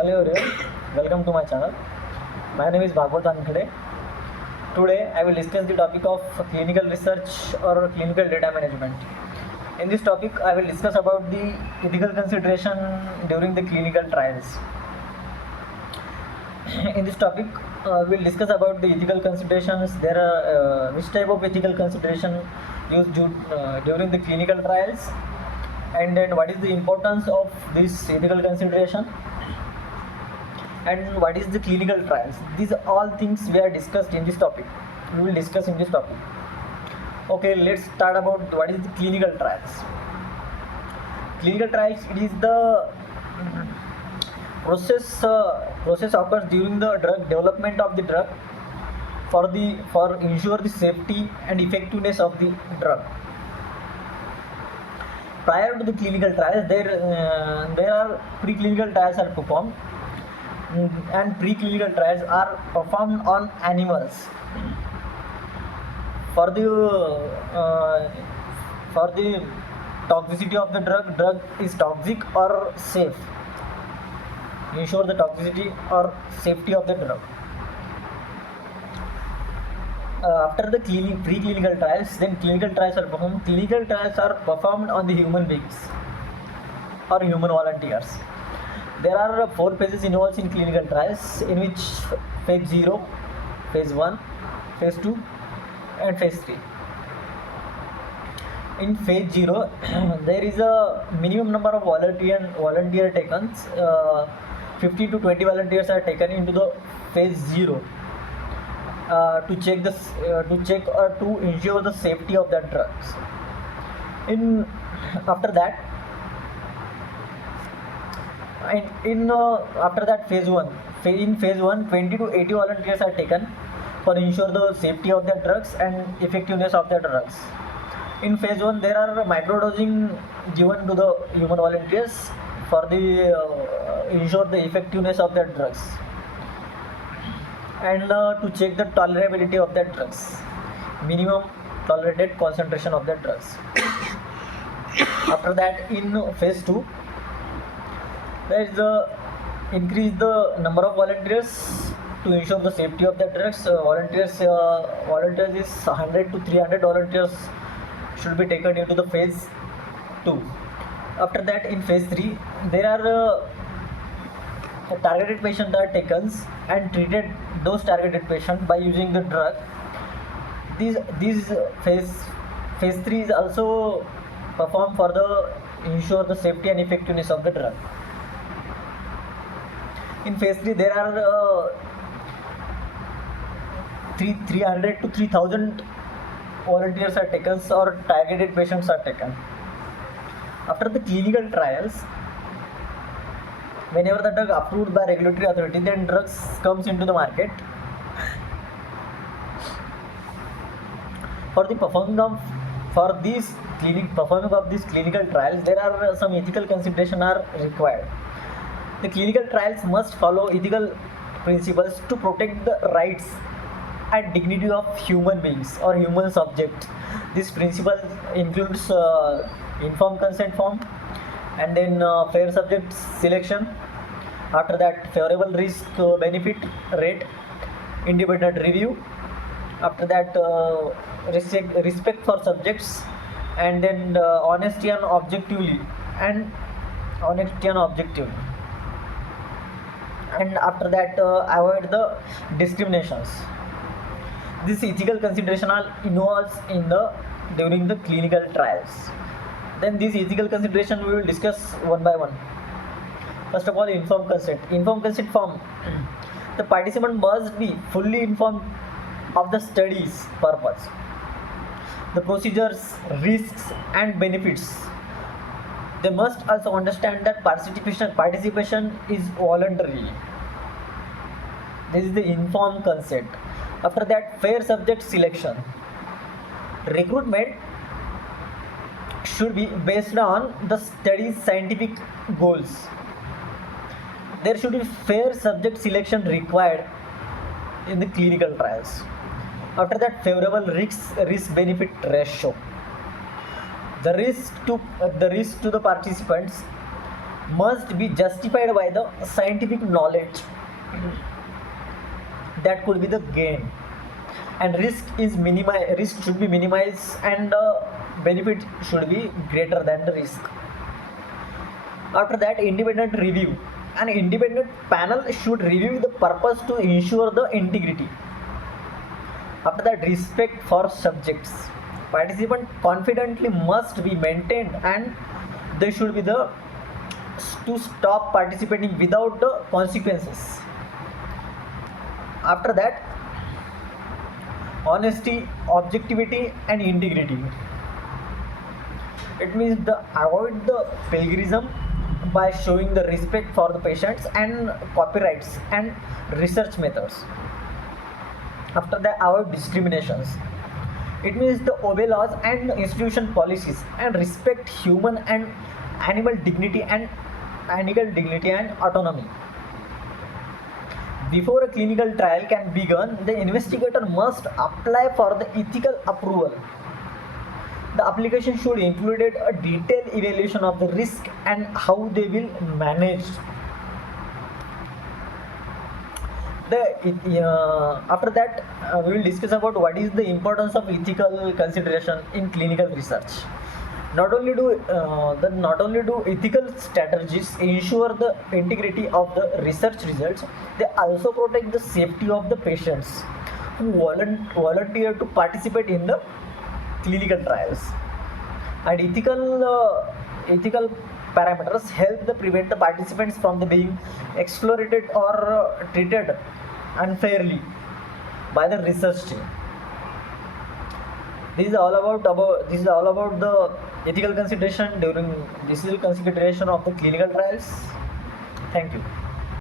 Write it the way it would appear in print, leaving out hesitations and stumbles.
Hello everyone, welcome to my channel. My name is Bhagwat Ankhade. Today I will discuss the topic of clinical research or clinical data management. In this topic I will discuss about the ethical consideration during the clinical trials. In this topic we will discuss about the ethical considerations. There are which type of ethical consideration used during the clinical trials, and then what is the importance of this ethical consideration, and what is the clinical trials. These are all things we are discussed in this topic. We will discuss in this topic. Okay, let's start about what is the clinical trials. Clinical trials, it is the process occurs during the drug development of the drug for ensure the safety and effectiveness of the drug. Prior to the clinical trials, there are preclinical trials are performed, and preclinical trials are performed on animals for the toxicity of the drug is toxic or safe, ensure the toxicity or safety of the drug. After the preclinical trials, then clinical trials are performed. Clinical trials are performed on the human beings or human volunteers. There are 4 phases involved in clinical trials, in which phase 0, phase 1, phase 2 and phase 3. In phase 0, there is a minimum number of volunteer taken. 15 to 20 volunteers are taken into the phase 0 to check or to ensure the safety of the drugs. After that phase 1, in phase 1 20 to 80 volunteers are taken for ensure the safety of the drugs and effectiveness of the drugs. In phase 1, there are microdosing given to the human volunteers for the ensure the effectiveness of the drugs and to check the tolerability of the drugs, minimum tolerated concentration of the drugs. After that, in phase 2, there is increase the number of volunteers to ensure the safety of the drugs. Volunteers is 100 to 300 volunteers should be taken into the phase 2. After that, in phase 3, there are targeted patients are taken and treated those targeted patients by using the drug. These phase 3 is also performed for the ensure the safety and effectiveness of the drug. In phase 3, there are 300 to 3000 volunteers are taken or targeted patients are taken. After the clinical trials, whenever the drug approved by regulatory authority, then drugs comes into the market. For the performing of these clinical trials, there are some ethical consideration are required. The clinical trials must follow ethical principles to protect the rights and dignity of human beings or human subjects. This principle includes informed consent form, and then fair subject selection. After that, favorable risk benefit rate, independent review. After that, respect for subjects, and then honesty and objectivity. And after that, avoid the discriminations. This ethical consideration are involves during the clinical trials. Then this ethical consideration we will discuss one by one. First of all, informed consent. Informed consent form. The participant must be fully informed of the study's purpose, the procedures, risks and benefits. They must also understand that participation is voluntary. This is the informed consent. After that, fair subject selection. Recruitment should be based on the study's scientific goals. There should be fair subject selection required in the clinical trials. After that, favorable risk benefit ratio. The risk to the participants must be justified by the scientific knowledge that could be the gain, and risk should be minimized, and benefit should be greater than the risk. After that, independent review. An independent panel should review the purpose to ensure the integrity. After that, respect for subjects. Participant confidently must be maintained, and they should be the to stop participating without the consequences. After that, honesty, objectivity, and integrity. It means the avoid the plagiarism by showing the respect for the patients and copyrights and research methods. After that, avoid discriminations. It means the obey laws and institution policies and respect human and animal dignity and autonomy. Before a clinical trial can begin, the investigator must apply for the ethical approval. The application should include a detailed evaluation of the risk and how they will manage. After that, we will discuss about what is the importance of ethical consideration in clinical research. Not only do ethical strategies ensure the integrity of the research results, they also protect the safety of the patients who volunteer to participate in the clinical trials. And ethical parameters help the prevent the participants from the being exploited or treated unfairly by the research team. This is all about the ethical consideration of the clinical trials. Thank you.